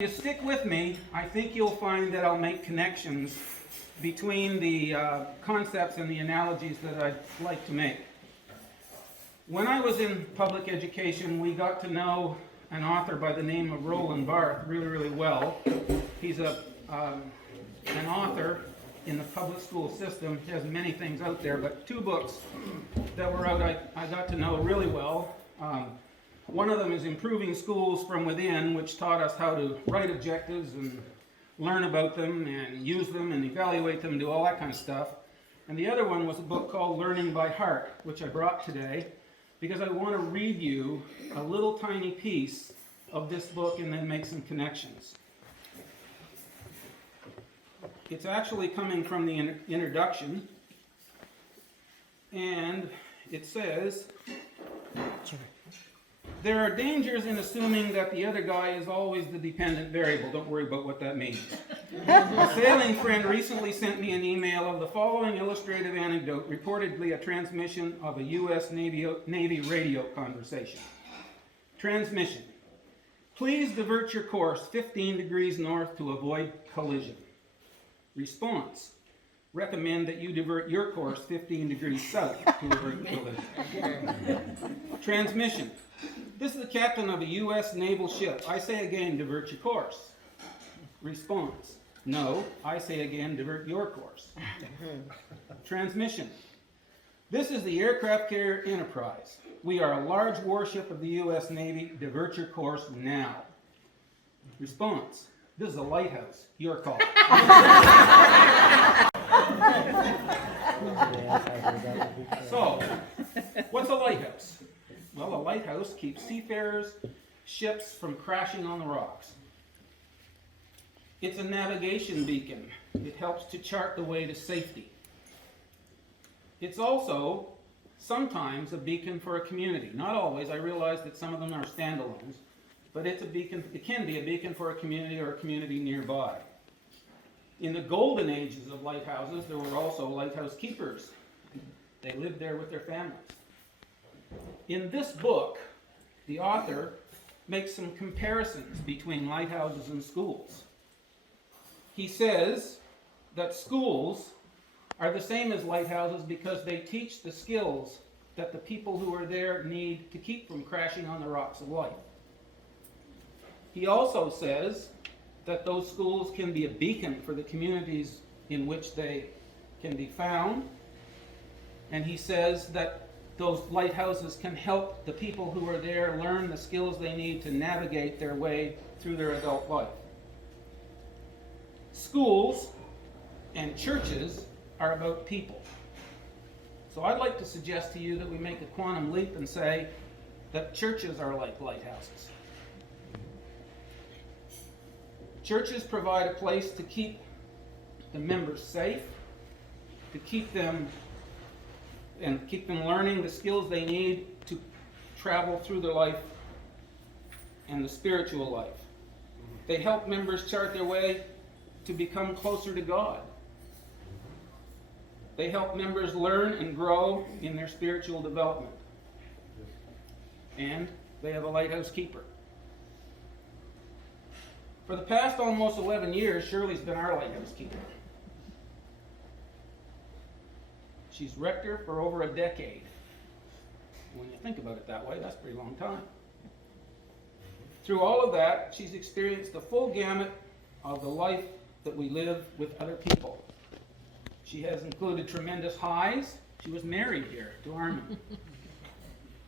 If you stick with me, I think you'll find that I'll make connections between the concepts and the analogies that I'd like to make. When I was in public education, we got to know an author by the name of Roland Barthes really well. He's an author in the public school system. He has many things out there, but two books that were out I got to know really well. One of them is Improving Schools from Within, which taught us how to write objectives and learn about them and use them and evaluate them and do all that kind of stuff. And the other one was a book called Learning by Heart, which I brought today because I want to read you a little tiny piece of this book and then make some connections. It's actually coming from the introduction, and it says, there are dangers in assuming that the other guy is always the dependent variable. Don't worry about what that means. A sailing friend recently sent me an email of the following illustrative anecdote, reportedly a transmission of a U.S. Navy radio conversation. Transmission. Please divert your course 15 degrees north to avoid collision. Response. Recommend that you divert your course 15 degrees south to avoid collision. Transmission. This is the captain of a U.S. naval ship. I say again, divert your course. Response. No, I say again, divert your course. Transmission. This is the aircraft carrier Enterprise. We are a large warship of the U.S. Navy. Divert your course now. Response. This is a lighthouse. Your call. So, what's a lighthouse? Well, a lighthouse keeps seafarers, ships from crashing on the rocks. It's a navigation beacon. It helps to chart the way to safety. It's also sometimes a beacon for a community. Not always. I realize that some of them are standalones, but it's a beacon. It can be a beacon for a community or a community nearby. In the golden ages of lighthouses, there were also lighthouse keepers. They lived there with their families. In this book, the author makes some comparisons between lighthouses and schools. He says that schools are the same as lighthouses because they teach the skills that the people who are there need to keep from crashing on the rocks of life. He also says that those schools can be a beacon for the communities in which they can be found. And he says that those lighthouses can help the people who are there learn the skills they need to navigate their way through their adult life. Schools and churches are about people. So I'd like to suggest to you that we make a quantum leap and say that churches are like lighthouses. Churches provide a place to keep the members safe, to keep them learning the skills they need to travel through their life and the spiritual life. They help members chart their way to become closer to God. They help members learn and grow in their spiritual development. And they have a lighthouse keeper. For the past almost 11 years, Shirley's been our lighthouse keeper. She's rector for over a decade. When you think about it that way, that's a pretty long time. Through all of that, she's experienced the full gamut of the life that we live with other people. She has included tremendous highs. She was married here to Armin.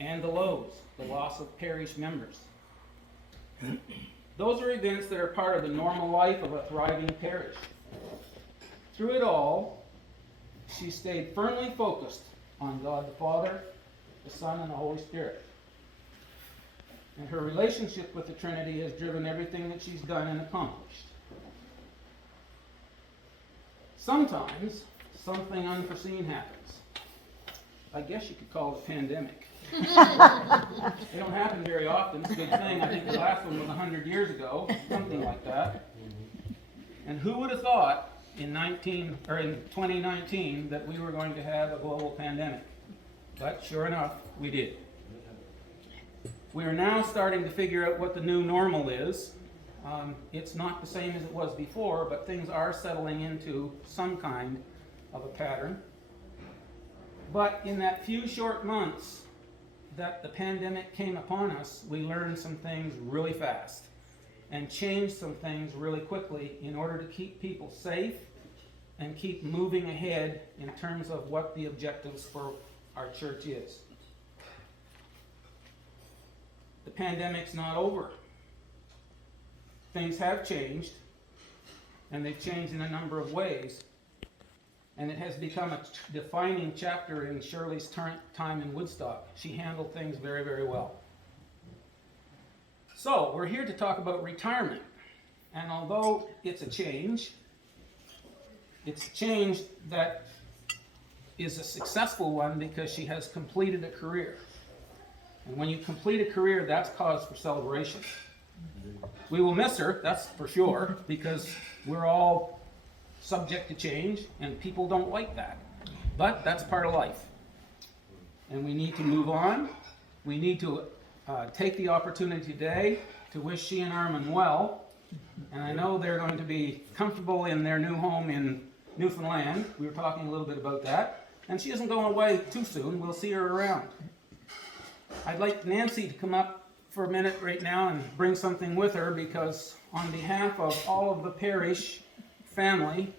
And the lows, the loss of parish members. Those are events that are part of the normal life of a thriving parish. Through it all, she stayed firmly focused on God the Father, the Son, and the Holy Spirit. And her relationship with the Trinity has driven everything that she's done and accomplished. Sometimes something unforeseen happens. I guess you could call it a pandemic. They don't happen very often. It's a good thing. I think the last one was 100 years ago, something like that. And who would have thought in 2019 that we were going to have a global pandemic? But sure enough, we did. We are now starting to figure out what the new normal is. It's not the same as it was before, but things are settling into some kind of a pattern. But in that few short months that the pandemic came upon us, we learned some things really fast and changed some things really quickly in order to keep people safe and keep moving ahead in terms of what the objectives for our church is. The pandemic's not over. Things have changed, and they've changed in a number of ways. And it has become a defining chapter in Shirley's time in Woodstock. She handled things very, very well. So, we're here to talk about retirement. And although it's a change that is a successful one because she has completed a career. And when you complete a career, that's cause for celebration. We will miss her, that's for sure, because we're all subject to change, and people don't like that. But that's part of life. And we need to move on. We need to take the opportunity today to wish she and Armin well. And I know they're going to be comfortable in their new home in Newfoundland. We were talking a little bit about that. And she isn't going away too soon. We'll see her around. I'd like Nancy to come up for a minute right now and bring something with her, because on behalf of all of the parish family,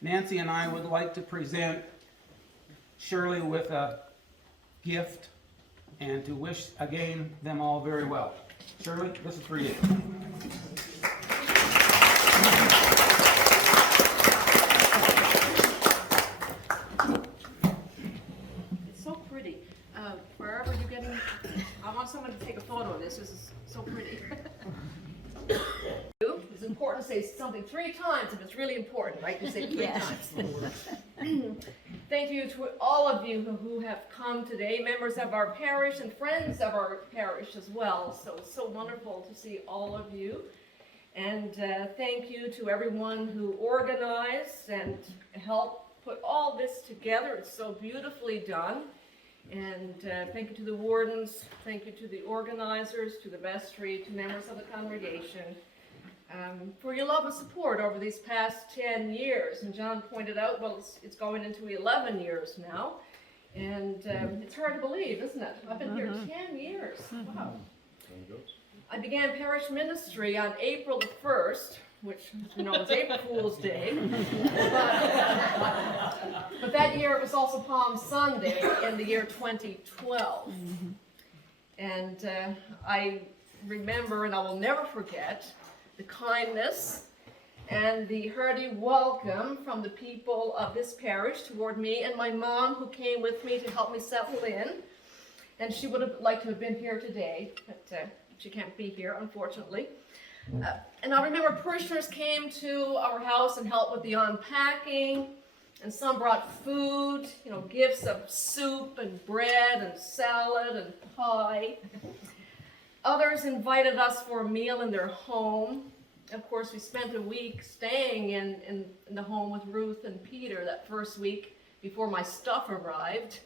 Nancy and I would like to present Shirley with a gift and to wish again them all very well. Shirley, this is for you. It's so pretty. Wherever you're getting, I want someone to take a photo of this. This is so pretty. It's important to say something 3 times if it's really important, right? You say it 3 times. Thank you to all of you who have come today, members of our parish and friends of our parish as well. So it's so wonderful to see all of you. And thank you to everyone who organized and helped put all this together. It's so beautifully done. And thank you to the wardens, thank you to the organizers, to the vestry, to members of the congregation, for your love and support over these past 10 years. And John pointed out, well, it's going into 11 years now. And it's hard to believe, isn't it? I've been here 10 years. Wow. I began parish ministry on April the 1st, which you know is April Fool's Day. But that year it was also Palm Sunday in the year 2012. And I remember, and I will never forget, the kindness and the hearty welcome from the people of this parish toward me and my mom, who came with me to help me settle in. And she would have liked to have been here today, but she can't be here, unfortunately. And I remember parishioners came to our house and helped with the unpacking, and some brought food, you know, gifts of soup and bread and salad and pie. Others invited us for a meal in their home. Of course, we spent a week staying in the home with Ruth and Peter that first week before my stuff arrived.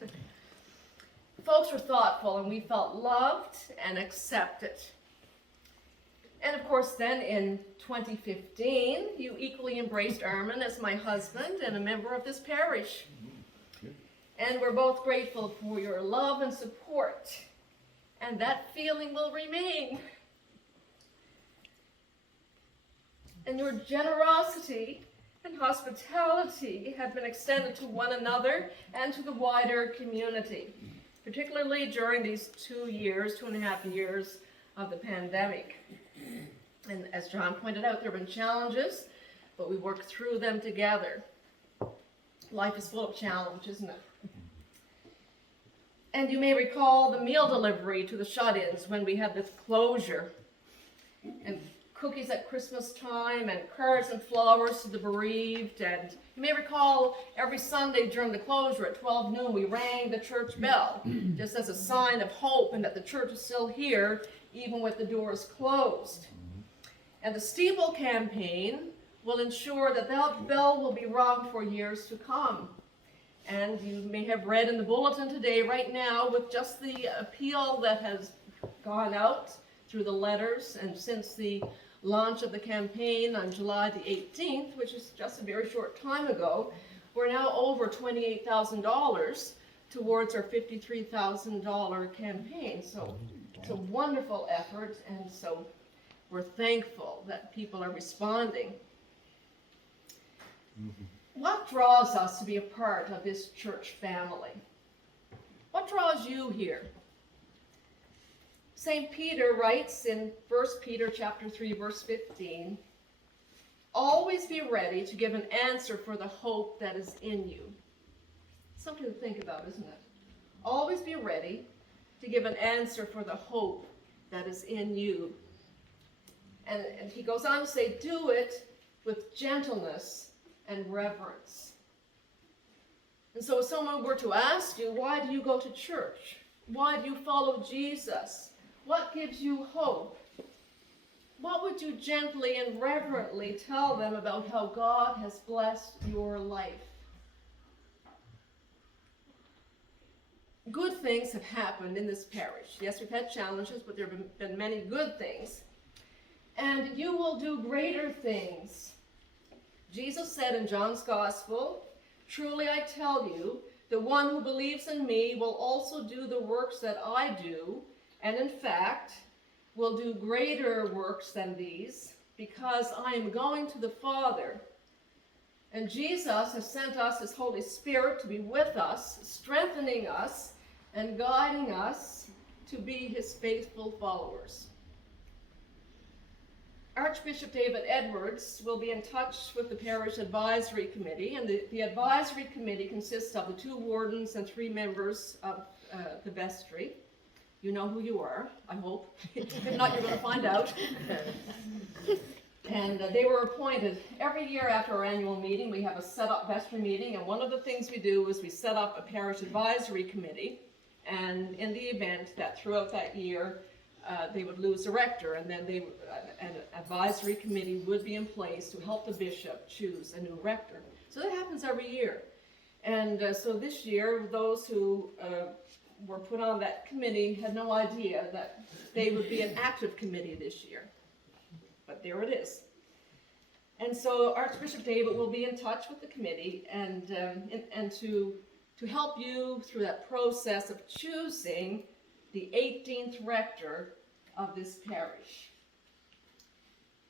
Folks were thoughtful, and we felt loved and accepted. And of course, then in 2015, you equally embraced Armin as my husband and a member of this parish. And we're both grateful for your love and support. And that feeling will remain. And your generosity and hospitality have been extended to one another and to the wider community, particularly during these 2.5 years of the pandemic. And as John pointed out, there have been challenges, but we worked through them together. Life is full of challenge, isn't it? And you may recall the meal delivery to the shut-ins when we had this closure, and cookies at Christmas time, and cards and flowers to the bereaved. And you may recall every Sunday during the closure at 12 noon, we rang the church bell, just as a sign of hope and that the church is still here, even with the doors closed. And the steeple campaign will ensure that that bell will be rung for years to come. And you may have read in the bulletin today, right now, with just the appeal that has gone out through the letters and since the launch of the campaign on July the 18th, which is just a very short time ago, we're now over $28,000 towards our $53,000 campaign. So it's a wonderful effort, and so we're thankful that people are responding. What draws us to be a part of this church family? What draws you here? St. Peter writes in 1 Peter chapter 3, verse 15, always be ready to give an answer for the hope that is in you. Something to think about, isn't it? Always be ready to give an answer for the hope that is in you. And he goes on to say, do it with gentleness and reverence. And so if someone were to ask you, why do you go to church? Why do you follow Jesus? What gives you hope? What would you gently and reverently tell them about how God has blessed your life? Good things have happened in this parish. Yes, we've had challenges, but there have been many good things. And you will do greater things. Jesus said in John's Gospel, truly I tell you, the one who believes in me will also do the works that I do, and in fact, will do greater works than these, because I am going to the Father. And Jesus has sent us his Holy Spirit to be with us, strengthening us and guiding us to be his faithful followers. Archbishop David Edwards will be in touch with the Parish Advisory Committee, and the Advisory Committee consists of the 2 wardens and 3 members of the vestry. You know who you are, I hope. If not, you're going to find out. And they were appointed every year after our annual meeting. We have a set-up vestry meeting, and one of the things we do is we set up a Parish Advisory Committee, and in the event that throughout that year they would lose a rector, and then an advisory committee would be in place to help the bishop choose a new rector. So that happens every year. And so this year, those who were put on that committee had no idea that they would be an active committee this year. But there it is. And so Archbishop David will be in touch with the committee and to help you through that process of choosing the 18th rector of this parish.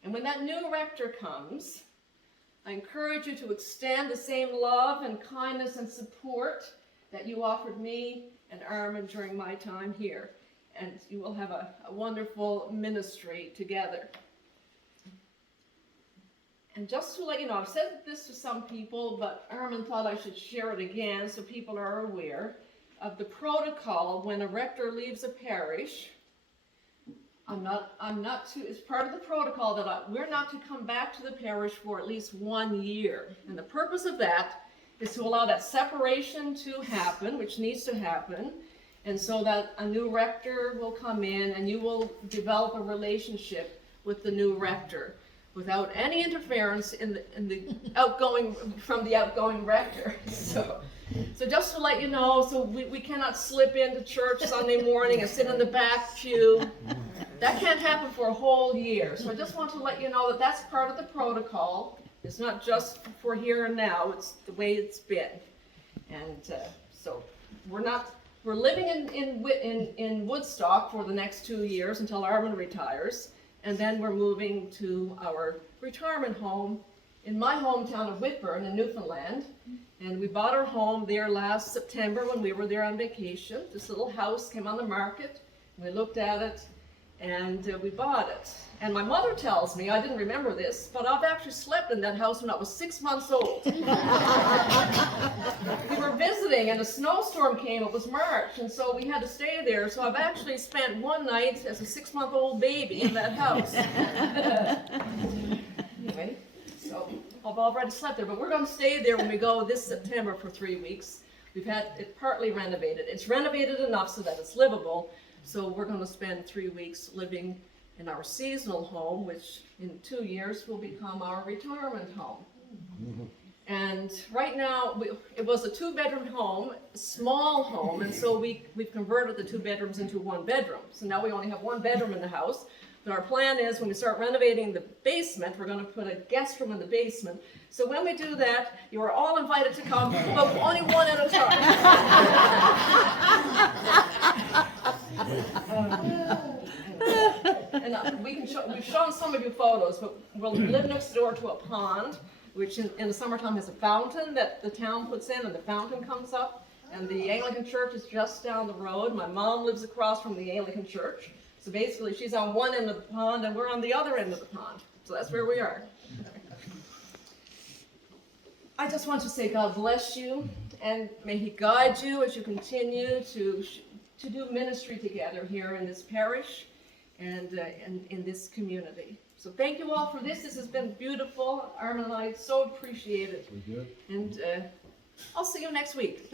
And when that new rector comes, I encourage you to extend the same love and kindness and support that you offered me and Armin during my time here. And you will have a wonderful ministry together. And just to let you know, I've said this to some people, but Armin thought I should share it again so people are aware of the protocol when a rector leaves a parish. It's part of the protocol that we're not to come back to the parish for at least 1 year. And the purpose of that is to allow that separation to happen, which needs to happen, and so that a new rector will come in and you will develop a relationship with the new rector without any interference from the outgoing rector. So just to let you know, so we cannot slip into church Sunday morning and sit in the back pew. That can't happen for a whole year. So I just want to let you know that that's part of the protocol. It's not just for here and now, it's the way it's been. And so we're living in Woodstock for the next 2 years until Armin retires. And then we're moving to our retirement home in my hometown of Whitburn in Newfoundland. And we bought our home there last September when we were there on vacation. This little house came on the market, and we looked at it, and we bought it. And my mother tells me, I didn't remember this, but I've actually slept in that house when I was 6 months old. We were visiting and a snowstorm came, it was March, and so we had to stay there. So I've actually spent one night as a 6-month-old baby in that house. Anyway, so I've already slept there, but we're going to stay there when we go this September for 3 weeks. We've had it partly renovated. It's renovated enough so that it's livable, so we're going to spend 3 weeks living in our seasonal home, which in 2 years will become our retirement home. And right now, it was a 2-bedroom home, a small home, and so we've converted the 2 bedrooms into 1 bedroom. So now we only have 1 bedroom in the house, But our plan is when we start renovating the basement, we're going to put a guest room in the basement. So when we do that, you are all invited to come, but only one at a time. And we've shown some of you photos, but we'll live next door to a pond, which in the summertime has a fountain that the town puts in, and the fountain comes up. And the Anglican church is just down the road. My mom lives across from the Anglican church. So basically, she's on one end of the pond, and we're on the other end of the pond. So that's where we are. I just want to say God bless you, and may He guide you as you continue to do ministry together here in this parish and in this community. So thank you all for this. This has been beautiful. Armin and I so appreciate it. And I'll see you next week.